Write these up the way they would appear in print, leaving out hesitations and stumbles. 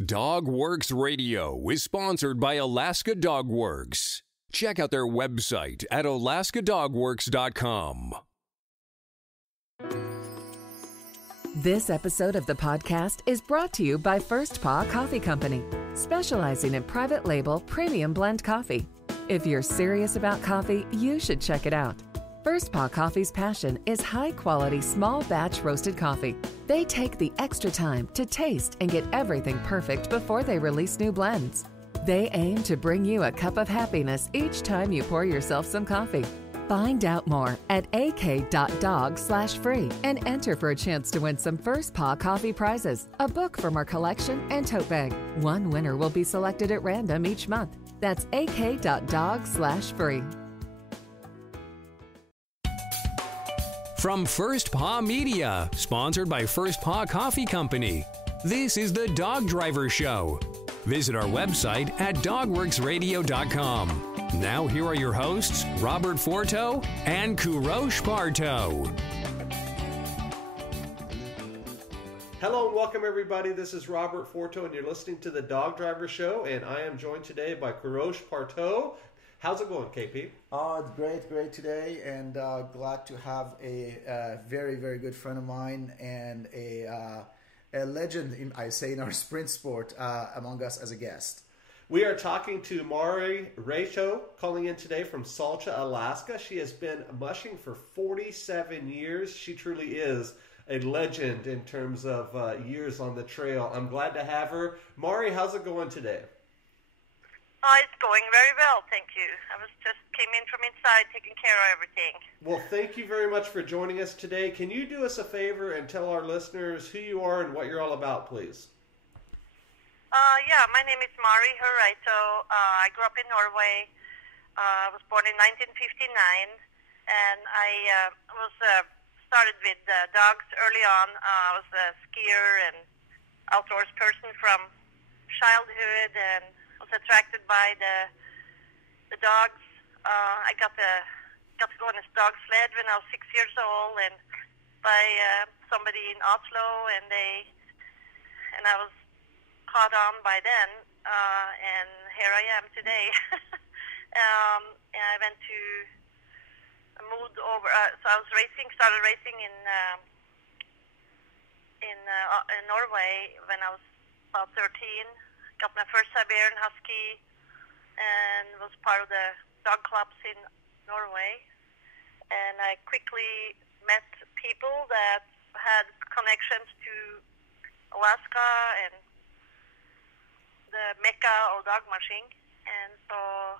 Dogworks Radio is sponsored by Alaska Dogworks. Check out their website at alaskadogworks.com. This episode of the podcast is brought to you by First Paw Coffee Company, specializing in private label premium blend coffee. If you're serious about coffee, you should check it out. First Paw Coffee's passion is high-quality, small-batch roasted coffee. They take the extra time to taste and get everything perfect before they release new blends. They aim to bring you a cup of happiness each time you pour yourself some coffee. Find out more at ak.dog/free and enter for a chance to win some First Paw Coffee prizes, a book from our collection, and tote bag. One winner will be selected at random each month. That's ak.dog/free. From First Paw Media, sponsored by First Paw Coffee Company, this is the Dog Driver Show. Visit our website at dogworksradio.com. Now here are your hosts, Robert Forto and Hoe-Raitto. Hello and welcome everybody. This is Robert Forto and you're listening to the Dog Driver Show, and I am joined today by Hoe-Raitto. How's it going, KP? It's great today, and glad to have a very, very good friend of mine and a legend, in our sprint sport among us as a guest. We are talking to Hoe-Raitto, calling in today from Salcha, Alaska. She has been mushing for 47 years. She truly is a legend in terms of years on the trail. I'm glad to have her. Mari, how's it going today? It's going very well, thank you. I just came in from inside taking care of everything. Well, thank you very much for joining us today. Can you do us a favor and tell our listeners who you are and what you're all about, please? My name is Mari Hoe-Raitto. I grew up in Norway. I was born in 1959, and I was started with dogs early on. I was a skier and outdoors person from childhood, and was attracted by the dogs. I got to go on this dog sled when I was 6 years old, and by somebody in Oslo, and I was caught on by then, and here I am today. And I moved over. So I was started racing in Norway when I was about 13. Got my first Siberian Husky and was part of the dog clubs in Norway. And I quickly met people that had connections to Alaska and the Mecca of dog mushing. And so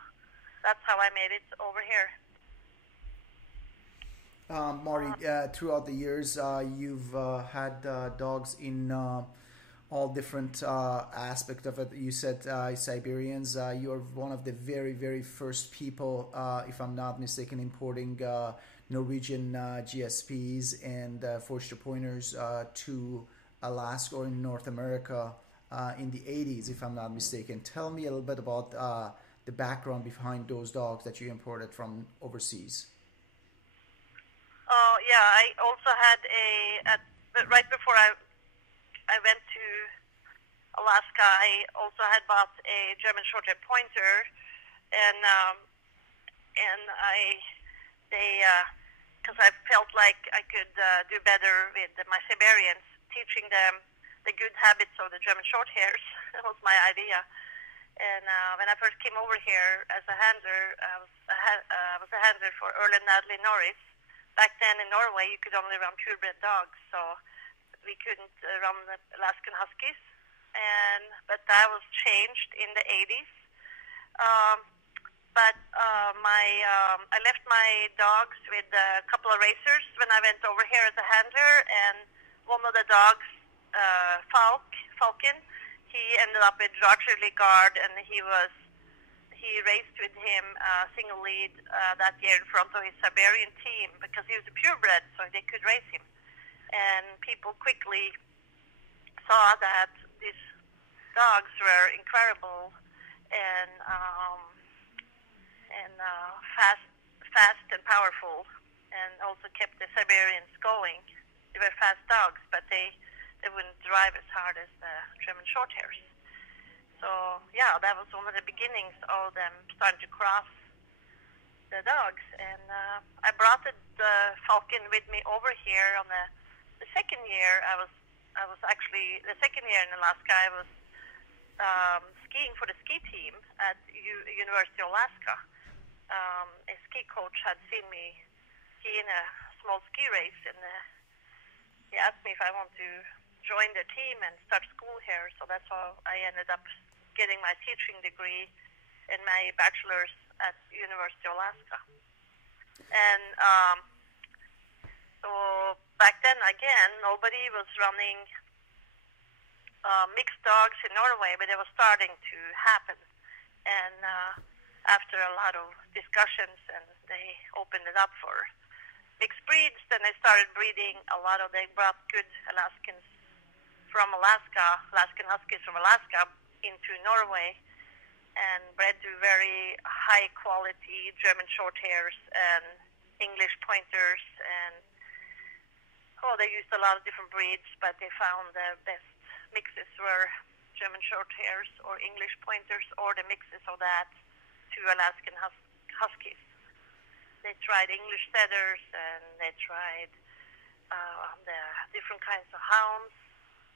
that's how I made it over here. Mari, throughout the years, you've had dogs in all different aspects of it. You said Siberians. You're one of the very, very first people, if I'm not mistaken, importing Norwegian GSPs and Forster Pointers to Alaska or in North America in the 80s, if I'm not mistaken. Tell me a little bit about the background behind those dogs that you imported from overseas. Oh, yeah. I also had right before I went to Alaska, I also had bought a German Shorthair Pointer, because I felt like I could do better with my Siberians, teaching them the good habits of the German Shorthairs. That was my idea. And when I first came over here as a handler, I was a handler for Erlen Nadley Norris. Back then in Norway, you could only run purebred dogs, so we couldn't run the Alaskan Huskies. But that was changed in the 80s. I left my dogs with a couple of racers when I went over here as a handler, and one of the dogs, Falcon, he ended up with Roger Ligard, and he raced with him single lead that year in front of his Siberian team because he was a purebred, so they could race him. And people quickly saw that these dogs were incredible and fast and powerful, and also kept the Siberians going. They were fast dogs, but they wouldn't drive as hard as the German Shorthairs. So yeah, that was one of the beginnings of them starting to cross the dogs. And I brought the falcon with me over here on the second year. I was actually the second year in Alaska. I was skiing for the ski team at University of Alaska. A ski coach had seen me ski in a small ski race, and he asked me if I want to join the team and start school here. So that's how I ended up getting my teaching degree and my bachelor's at University of Alaska. And so back then, again, nobody was running mixed dogs in Norway, but it was starting to happen. And after a lot of discussions, and they opened it up for mixed breeds, then they started breeding they brought good Alaskans from Alaska, Alaskan Huskies from Alaska into Norway, and bred to very high quality German Shorthairs and English Pointers, and they used a lot of different breeds, but they found the best mixes were German Shorthairs or English Pointers, or the mixes of that to Alaskan Huskies. They tried English Setters, and they tried the different kinds of hounds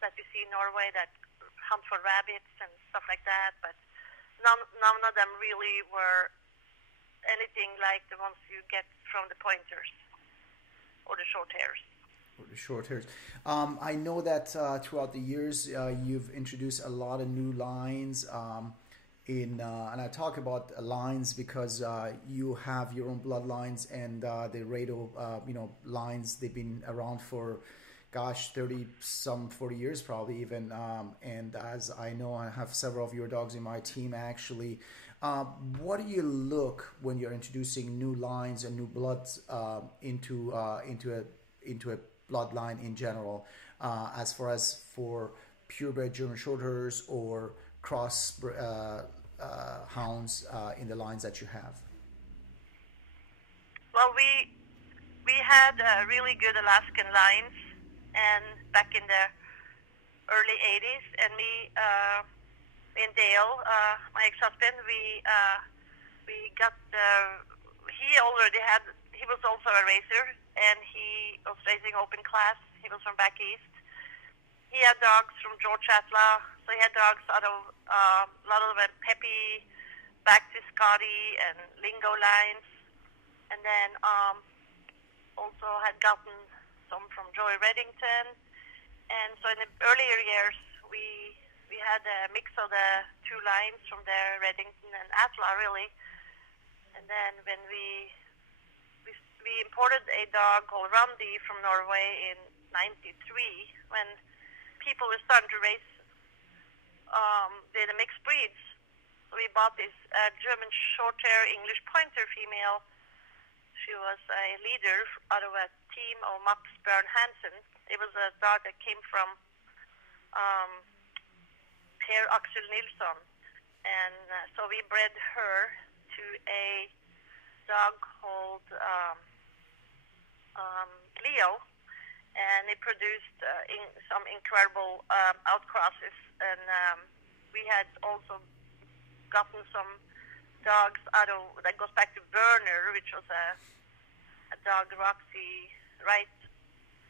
that you see in Norway that hunt for rabbits and stuff like that, but none of them really were anything like the ones you get from the Pointers or the Shorthairs. The short hairs. I know that throughout the years you've introduced a lot of new lines and I talk about lines because you have your own bloodlines, and the Hoe-Raitto lines, they've been around for 40 years probably even, and as I know, I have several of your dogs in my team actually. What do you look when you're introducing new lines and new bloods into a bloodline in general, as far as for purebred German Shorthairs or cross hounds in the lines that you have? Well, we had really good Alaskan lines, and back in the early 80s, and me and Dale, my ex-husband, we got he was also a racer, and he was racing open class. He was from back east. He had dogs from George Atla, so he had dogs out of a lot of them Peppy, back to Scotty, and Lingo lines. And then also had gotten some from Joey Reddington. And so in the earlier years, we had a mix of the two lines from the Reddington and Atla, really. And then when we imported a dog called Randy from Norway in '93, when people were starting to race with the mixed breeds. We bought this German Shorthair English Pointer female. She was a leader out of a team of Max Björn Hansen. It was a dog that came from Per Axel Nilsson. And so we bred her to a dog called Leo, and it produced some incredible outcrosses. And we had also gotten some dogs that goes back to Werner, which was a dog Roxy Wright,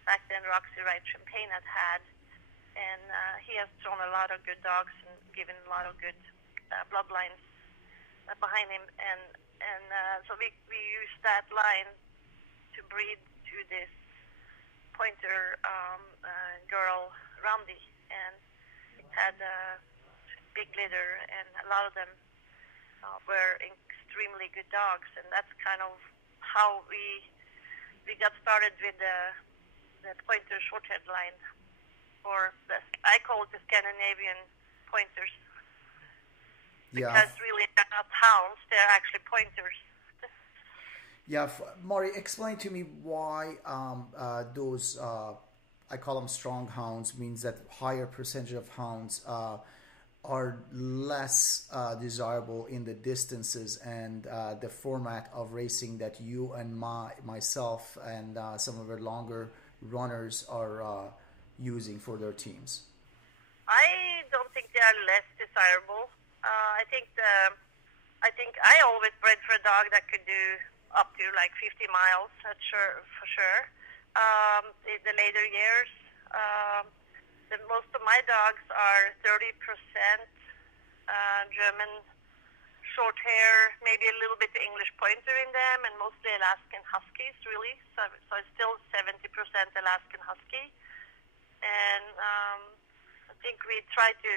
back then Roxy Wright Champagne had, and he has thrown a lot of good dogs and given a lot of good bloodlines behind him, and so we used that line to breed to this pointer girl Randy, and it had a big litter, and a lot of them were extremely good dogs, and that's kind of how we got started with the pointer shorthead line, or I call it the Scandinavian pointers. Yeah. Because really they're not hounds, they're actually pointers. Yeah, Mari, explain to me why those, I call them strong hounds, means that higher percentage of hounds are less desirable in the distances and the format of racing that you and myself and some of our longer runners are using for their teams. I don't think they are less desirable. I think I always bred for a dog that could do up to like 50 miles, for sure. In the later years, most of my dogs are 30% German short hair, maybe a little bit English pointer in them, and mostly Alaskan Huskies, really. So it's still 70% Alaskan Husky. And I think we try to,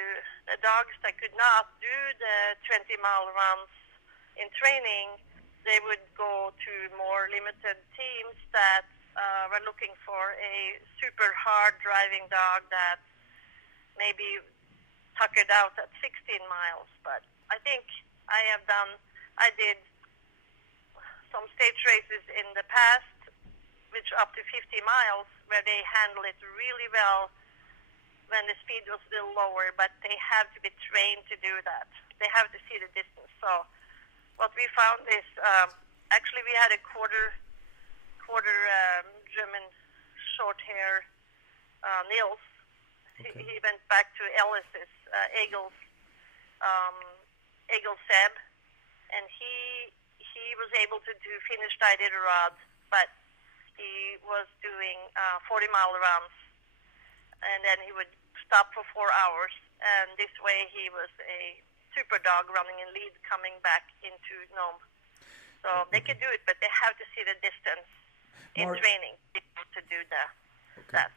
the dogs that could not do the 20-mile runs in training, they would go to more limited teams that were looking for a super hard driving dog that maybe tuckered out at 16 miles. But I think I did some stage races in the past, which up to 50 miles, where they handle it really well when the speed was a little lower, but they have to be trained to do that. They have to see the distance. So what we found is, actually we had a quarter German short hair, Nils. Okay. He went back to Ellis's, Eagles Seb, and he was able to do finished Iditarod, but he was doing 40-mile runs, and then he would stop for 4 hours, and this way he was a super dog running in lead coming back into Nome. So they could do it, but they have to see the distance in training to do that.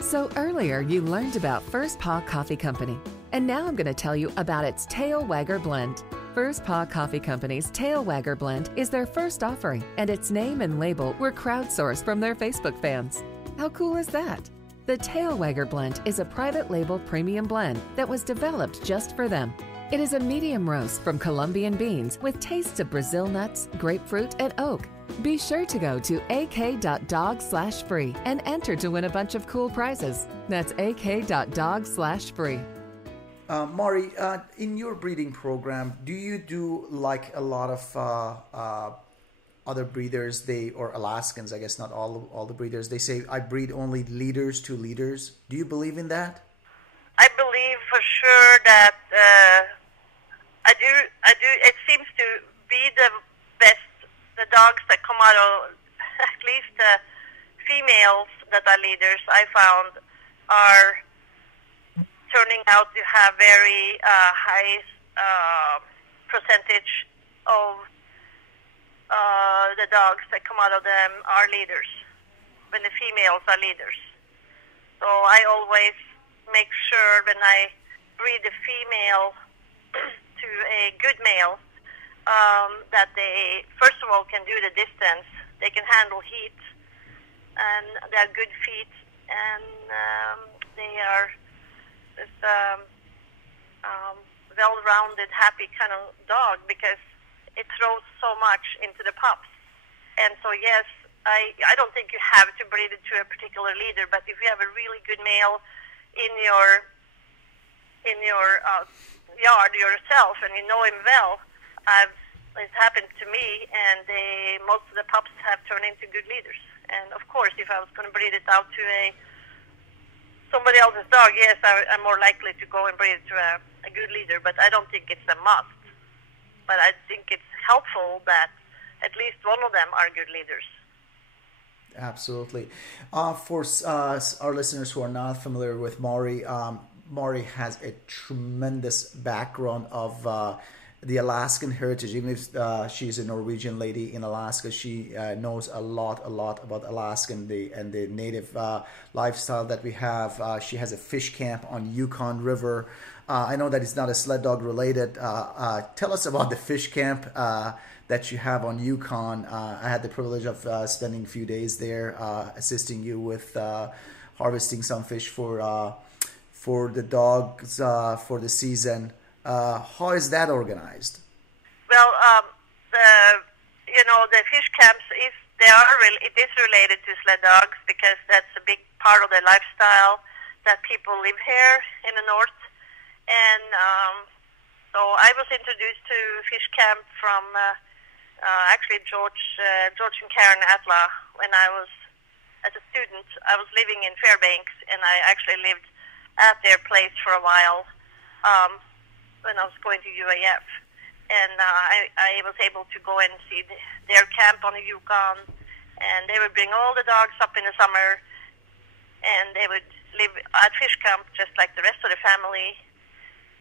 So earlier you learned about First Paw Coffee Company, and now I'm going to tell you about its Tail Wagger Blend. First Paw Coffee Company's Tail Wagger Blend is their first offering, and its name and label were crowdsourced from their Facebook fans. How cool is that? The Tail Wagger Blend is a private label premium blend that was developed just for them. It is a medium roast from Colombian beans with tastes of Brazil nuts, grapefruit, and oak. Be sure to go to ak.dog/free and enter to win a bunch of cool prizes. That's ak.dog/free. Mari, in your breeding program, do you do like a lot of other breeders, or Alaskans, I guess not all the breeders, they say, I breed only leaders to leaders. Do you believe in that? I believe for sure that I do. It seems to be the best. The dogs that come out of, at least the females that are leaders, I found, are turning out to have very high percentage of the dogs that come out of them are leaders, when the females are leaders. So I always make sure when I breed a female to a good male, that they, first of all, can do the distance, they can handle heat, and they are good feet, and they are this well-rounded, happy kind of dog, because it throws so much into the pups. And so, yes, I don't think you have to breed it to a particular leader, but if you have a really good male in your yard yourself, and you know him well, it's happened to me, and most of the pups have turned into good leaders. And of course, if I was going to breed it out to somebody else's dog, yes, I'm more likely to go and breed it to a good leader, but I don't think it's a must. But I think it's helpful that at least one of them are good leaders. Absolutely. For our listeners who are not familiar with Mari, Mari has a tremendous background of the Alaskan heritage. Even if she's a Norwegian lady in Alaska, she knows a lot about Alaska and the native lifestyle that we have. She has a fish camp on Yukon River. I know that it's not a sled dog related. Tell us about the fish camp that you have on Yukon. I had the privilege of spending a few days there, assisting you with harvesting some fish for the dogs for the season. How is that organized? Well, the fish camps it is related to sled dogs, because that's a big part of the lifestyle that people live here in the north. And so I was introduced to fish camp from actually George and Karen Atla when I was as a student. I was living in Fairbanks, and I actually lived at their place for a while. when I was going to UAF. And I was able to go and see their camp on the Yukon, and they would bring all the dogs up in the summer, and they would live at fish camp just like the rest of the family.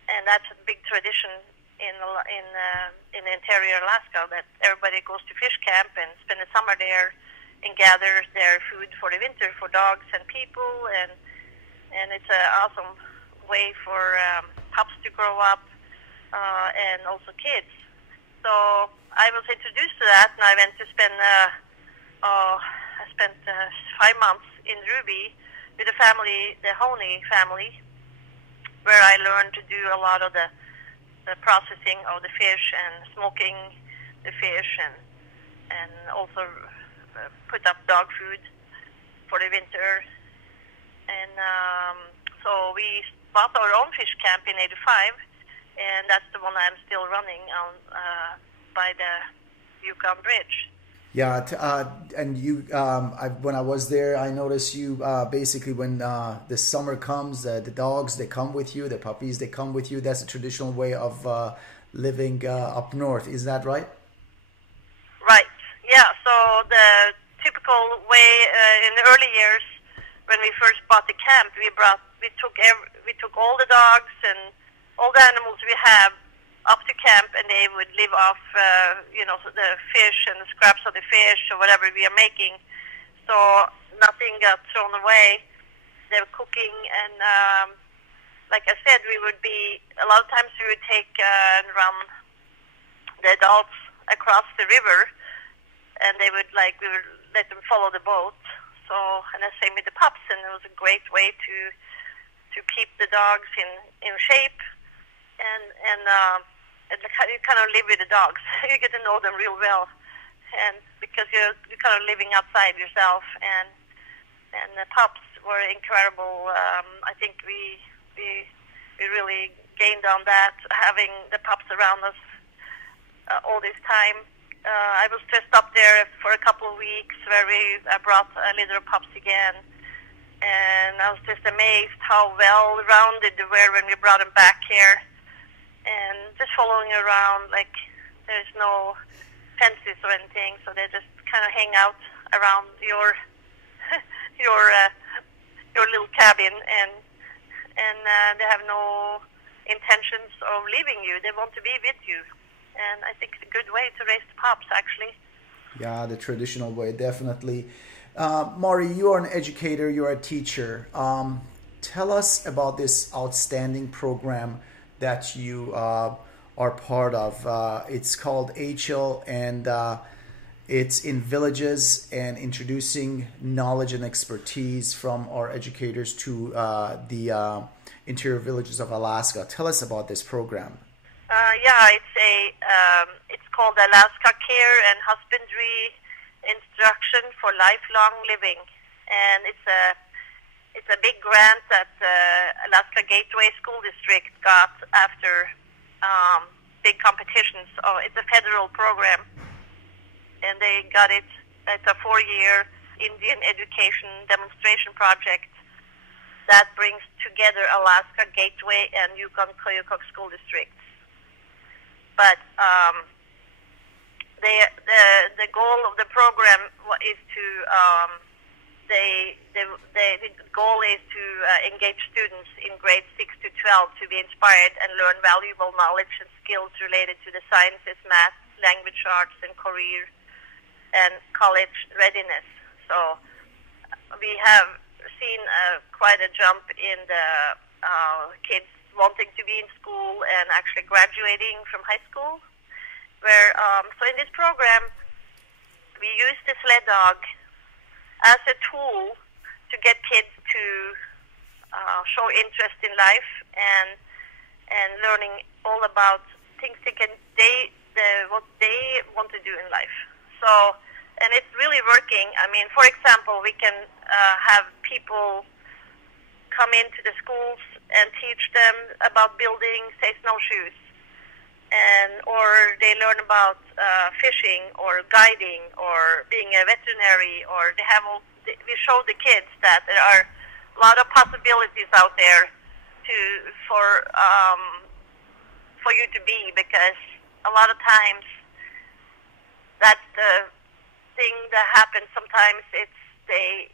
And that's a big tradition in interior Alaska, that everybody goes to fish camp and spend the summer there and gather their food for the winter for dogs and people, and it's an awesome way for pups to grow up, and also kids. So I was introduced to that, and I went to spend I spent 5 months in Ruby with the family, the Honey family, where I learned to do a lot of the processing of the fish and smoking the fish, and also put up dog food for the winter. And so we bought our own fish camp in '85, and that's the one I'm still running on by the Yukon Bridge. Yeah, and you, when I was there, I noticed you basically when the summer comes, the dogs, they come with you, the puppies, they come with you. That's a traditional way of living up north. Is that right? Right. Yeah. So the typical way in the early years, when we first bought the camp, we took all the dogs and all the animals we have up to camp, and they would live off, the fish and the scraps of the fish or whatever we are making. So nothing got thrown away. They were cooking, and like I said, a lot of times we would take and run the adults across the river, and we would let them follow the boat. So, and the same with the pups, and it was a great way to keep the dogs in shape, and you kind of live with the dogs. You get to know them real well, and because you're kind of living outside yourself, and the pups were incredible. I think we really gained on that, having the pups around us all this time. I was just up there for a couple of weeks where I brought a litter of pups again, and I was just amazed how well rounded they were when we brought them back here. And just following around, like there's no fences or anything, so they just kind of hang out around your little cabin, and they have no intentions of leaving you. They want to be with you, and I think it's a good way to raise the pups, actually. Yeah, the traditional way, definitely. Mari, you are an educator, you are a teacher. Tell us about this outstanding program that you are part of. It's called HL, and it's in villages and introducing knowledge and expertise from our educators to the interior villages of Alaska. Tell us about this program. It's called Alaska Care and Husbandry Instruction for Lifelong Living, and it's a big grant that Alaska Gateway School District got after big competitions. Oh, it's a federal program, and they got it. It's a 4-year Indian education demonstration project that brings together Alaska Gateway and Yukon Koyukuk school districts. But the goal of the program is to the goal is to engage students in grades 6 to 12 to be inspired and learn valuable knowledge and skills related to the sciences, math, language arts, and career and college readiness. So we have seen quite a jump in the kids wanting to be in school and actually graduating from high school. Where so in this program, we use the sled dog as a tool to get kids to show interest in life and learning all about things what they want to do in life. So, and it's really working. I mean, for example, we can have people come into the schools and teach them about building, say, snowshoes, or they learn about fishing or guiding or being a veterinary, or we show the kids that there are a lot of possibilities out there to for you to be, because a lot of times that's the thing that happens. Sometimes it's they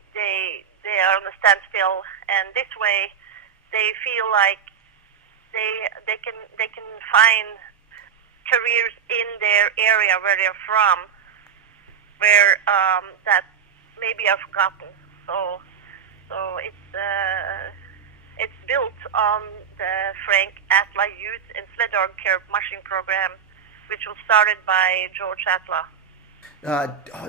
are on a standstill, and this way they feel like they can find careers in their area where they're from, where that maybe are forgotten. So it's built on the Frank Atla Youth and Sled Dog Care Mushing Program, which was started by George Atla.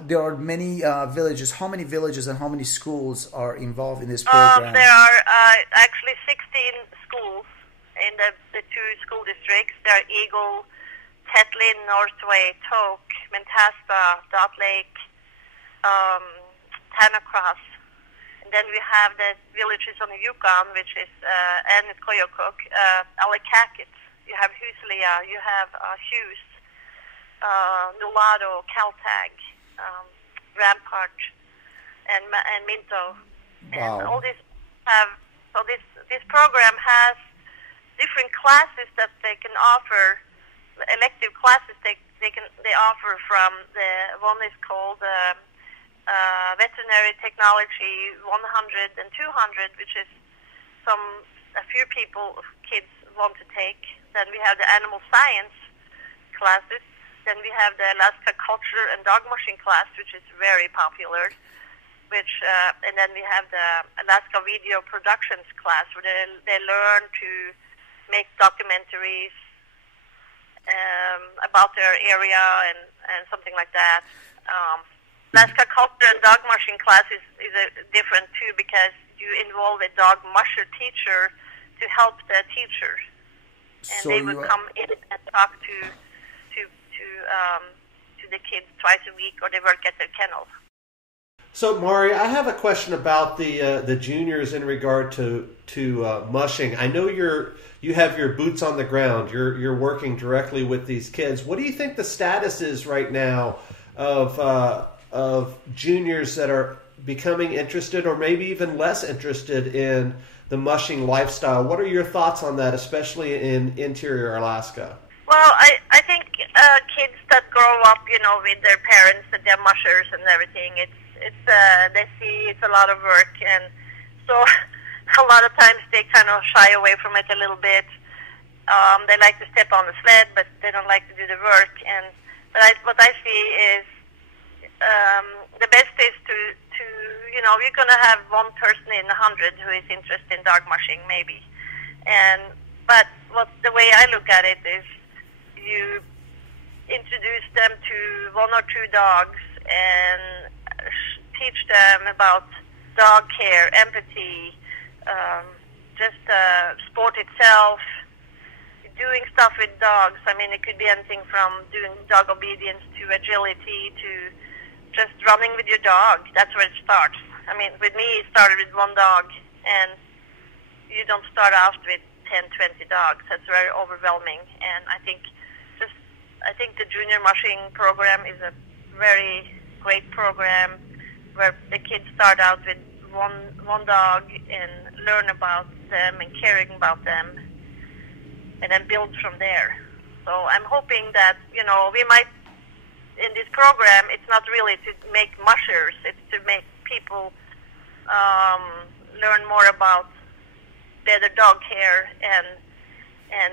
There are many villages. How many villages and how many schools are involved in this program? There are actually 16 schools in the two school districts. There are Eagle, Tetlin, Northway, Toke, Mentasta, Dot Lake, Tanacross. And then we have the villages on the Yukon, which is and Koyokuk, Alikakit. You have Huslia, you have Hughes, Nulado, Caltag, Rampart, and Minto. Wow. And all these have, so this program has different classes that they can offer, elective classes they offer from the one is called Veterinary Technology 100 and 200, which is a few kids want to take. Then we have the Animal Science classes. Then we have the Alaska Culture and Dog Mushing class, which is very popular. And then we have the Alaska Video Productions class, where they learn to make documentaries about their area and something like that. Alaska Culture and Dog Mushing class is different too, because you involve a dog musher teacher to help the teacher, and So they would come in and talk to the kids twice a week, or they work at their kennel. So, Mari, I have a question about the juniors in regard to mushing. I know you have your boots on the ground. You're working directly with these kids. What do you think the status is right now of juniors that are becoming interested, or maybe even less interested in the mushing lifestyle? What are your thoughts on that, especially in interior Alaska? Well, I think kids that grow up, with their parents and their mushers and everything, they see it's a lot of work, and so a lot of times they kind of shy away from it a little bit. They like to step on the sled, but they don't like to do the work. What I see is the best is to you're going to have one person in 100 who is interested in dog mushing, maybe. But the way I look at it is, you introduce them to one or two dogs and teach them about dog care, empathy, just sport itself, doing stuff with dogs. I mean, it could be anything from doing dog obedience to agility to just running with your dog. That's where it starts. I mean, with me, it started with one dog, and you don't start out with 10, 20 dogs. That's very overwhelming, and I think the junior mushing program is a very great program where the kids start out with one dog and learn about them and caring about them, and then build from there. So I'm hoping that, we might, in this program, it's not really to make mushers, it's to make people learn more about better dog care and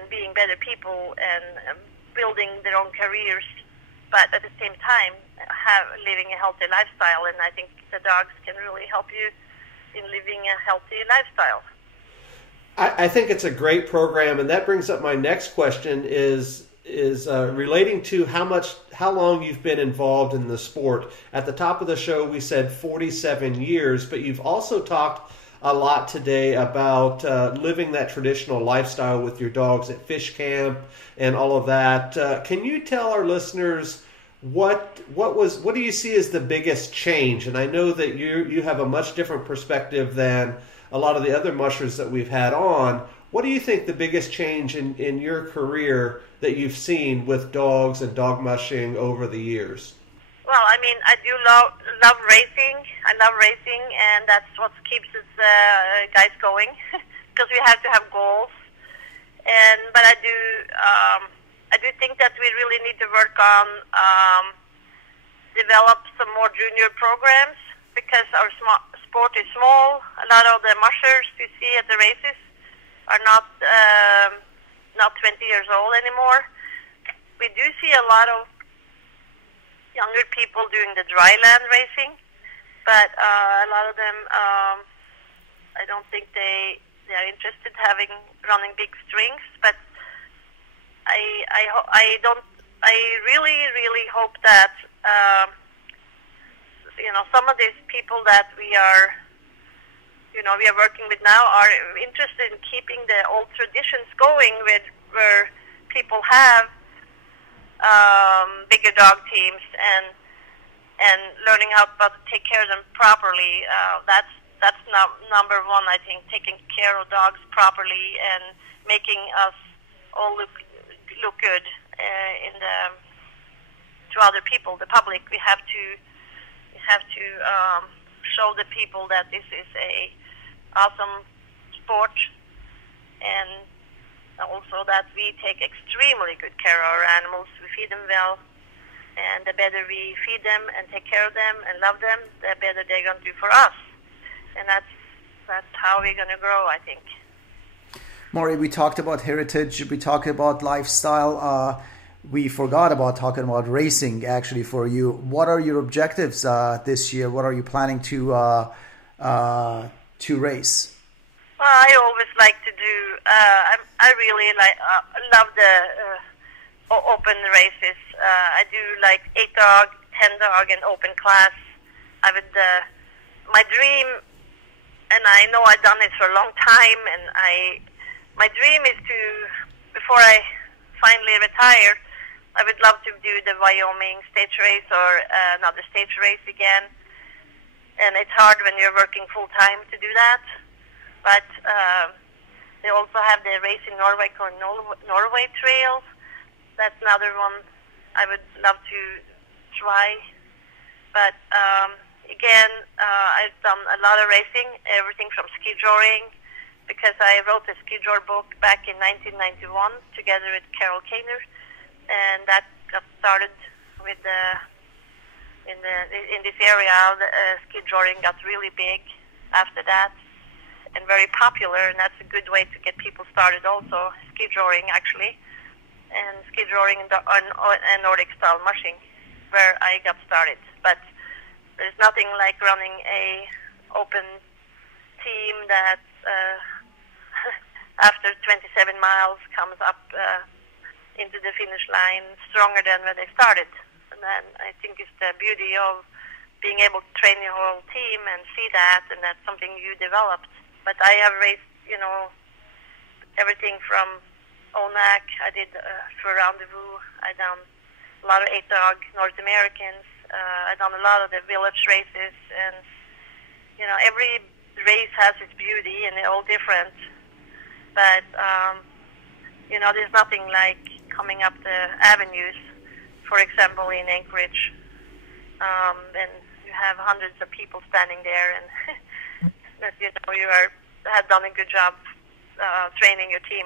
being better people and building their own careers, but at the same time living a healthy lifestyle. And I think the dogs can really help you in living a healthy lifestyle. I think it's a great program, and that brings up my next question is relating to how long you've been involved in the sport. At the top of the show, we said 47 years, but you've also talked a lot today about living that traditional lifestyle with your dogs at fish camp and all of that. Can you tell our listeners what do you see as the biggest change? And I know that you have a much different perspective than a lot of the other mushers that we've had on. What do you think the biggest change in your career that you've seen with dogs and dog mushing over the years? Well, I mean, I do love racing. I love racing, and that's what keeps us guys going. because we have to have goals. But I do think that we really need to work on develop some more junior programs, because our sport is small. A lot of the mushers you see at the races are not 20 years old anymore. We do see a lot of younger people doing the dry land racing, but a lot of them, I don't think they are interested in running big strings. But I really hope that some of these people that we are working with now are interested in keeping the old traditions going, where people have bigger dog teams and learning how to take care of them properly. That's number one, I think, taking care of dogs properly and making us all look good to other people, the public. We have to show the people that this is a awesome sport, and also that we take extremely good care of our animals. We feed them well, and the better we feed them and take care of them and love them, the better they're going to do for us. And that's how we're going to grow, I think. Maury, we talked about heritage, we talked about lifestyle. We forgot about talking about racing, actually, for you. What are your objectives this year? What are you planning to race? Well, I always like to do. I really love the open races. I do like 8-dog, 10-dog, and open class. My dream, and I know I've done it for a long time, and my dream is to, before I finally retire, I would love to do the Wyoming stage race or another stage race again. And it's hard when you're working full time to do that. But they also have the race in Norway called Norway Trail. That's another one I would love to try. But again, I've done a lot of racing, everything from ski drawing, because I wrote a ski draw book back in 1991 together with Carol Kaner, and that got started with in this area. Ski drawing got really big after that and very popular, and that's a good way to get people started also, ski drawing actually, and ski drawing and Nordic style mushing, where I got started. But there's nothing like running a open team that after 27 miles comes up into the finish line stronger than when they started. And then I think it's the beauty of being able to train your whole team and see that, and that's something you developed. But I have raced, everything from ONAC. I did for Rendezvous. I done a lot of 8-dog North Americans. I done a lot of the village races, and every race has its beauty, and they're all different. But there's nothing like coming up the avenues, for example, in Anchorage, and you have hundreds of people standing there, and that you have done a good job training your team.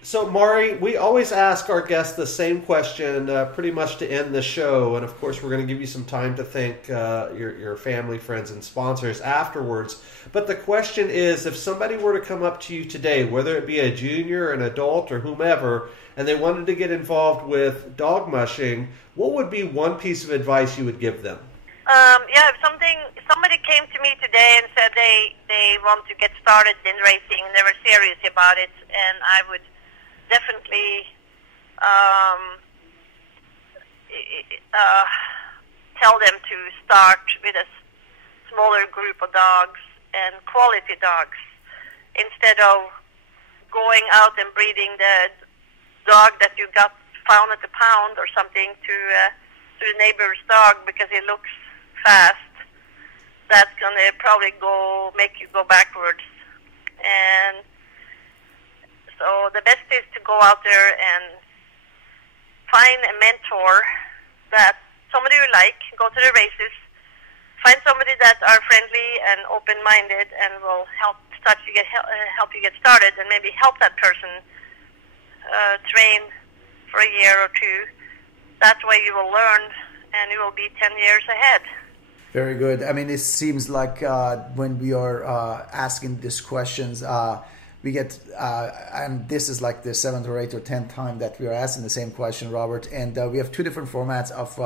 So, Maury, we always ask our guests the same question pretty much to end the show. And, of course, we're going to give you some time to thank your family, friends, and sponsors afterwards. But the question is, if somebody were to come up to you today, whether it be a junior, an adult, or whomever, and they wanted to get involved with dog mushing, what would be one piece of advice you would give them? If somebody came to me today and said they want to get started in racing, and they were serious about it, and I would definitely tell them to start with a smaller group of dogs and quality dogs, instead of going out and breeding the dog that you got found at the pound or something to the neighbor's dog because it looks fast. That's gonna probably make you go backwards. And so the best is to go out there and find a mentor, that somebody you like, go to the races, find somebody that are friendly and open-minded and will help help you get started, and maybe help that person train for a year or two. That way you will learn, and you will be 10 years ahead. Very good. I mean, it seems like when we are asking these questions, we get, and this is like the 7th or 8th or 10th time that we are asking the same question, Robert, and we have two different formats of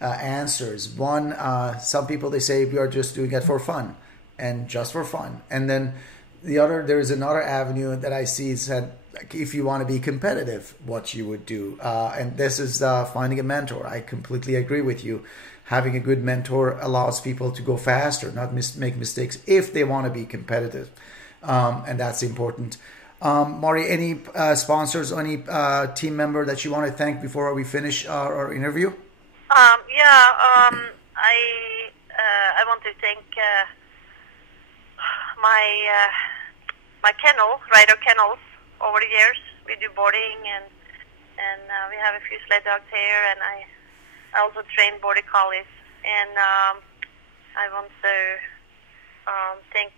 answers. One, some people, they say we are just doing it for fun and just for fun. And then the other, there is another avenue that I see is that like, if you want to be competitive, what you would do. And this is finding a mentor. I completely agree with you. Having a good mentor allows people to go faster, not make mistakes if they want to be competitive. And that's important. Mari, any sponsors, any team member that you want to thank before we finish our interview? I want to thank my kennel, Hoe-Raitto kennels. Over the years, we do boarding, and we have a few sled dogs here, and I also train border collies. And I want to thank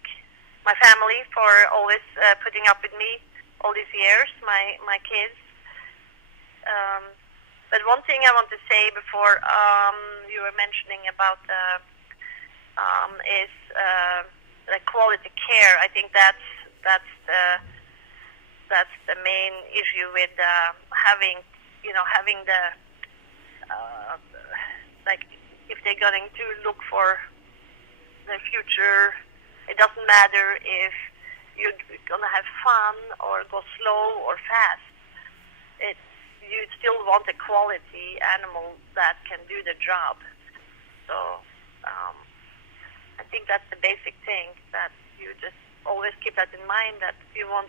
my family for always putting up with me all these years, my kids. But one thing I want to say before you were mentioning about is the quality care. I think that's the main issue with having the like if they're going to look for the future. It doesn't matter if you're gonna have fun or go slow or fast. You still want a quality animal that can do the job. So I think that's the basic thing, that you just always keep that in mind, that you want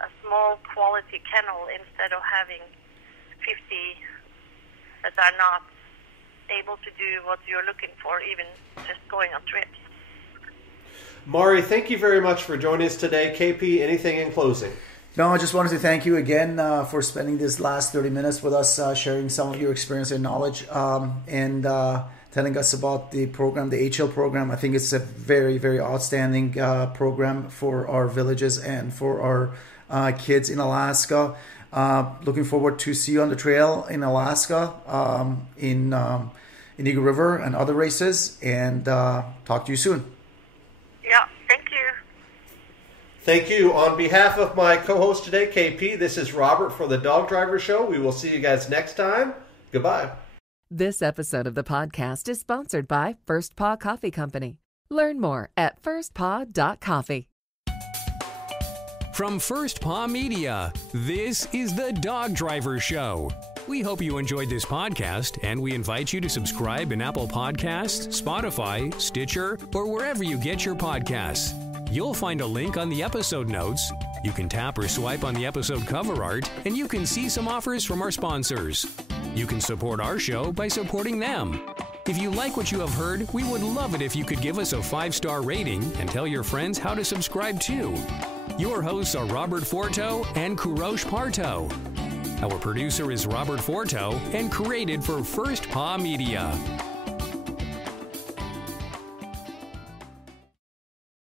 a small quality kennel instead of having 50 that are not able to do what you're looking for, even just going on trips. Mari, thank you very much for joining us today. KP, anything in closing? No, I just wanted to thank you again for spending this last 30 minutes with us, sharing some of your experience and knowledge, and telling us about the program, the HL program. I think it's a very, very outstanding program for our villages and for our kids in Alaska. Looking forward to see you on the trail in Alaska, in Eagle River and other races, and talk to you soon. Yeah, thank you. Thank you. On behalf of my co-host today, KP, this is Robert for the Dog Driver Show. We will see you guys next time. Goodbye. This episode of the podcast is sponsored by First Paw Coffee Company. Learn more at firstpaw.coffee. From First Paw Media, this is the Dog Driver Show. We hope you enjoyed this podcast, and we invite you to subscribe in Apple Podcasts, Spotify, Stitcher, or wherever you get your podcasts. You'll find a link on the episode notes. You can tap or swipe on the episode cover art, and you can see some offers from our sponsors. You can support our show by supporting them. If you like what you have heard, we would love it if you could give us a 5-star rating and tell your friends how to subscribe too. Your hosts are Robert Forto and Hoe-Raitto. Our producer is Robert Forto and created for First Paw Media.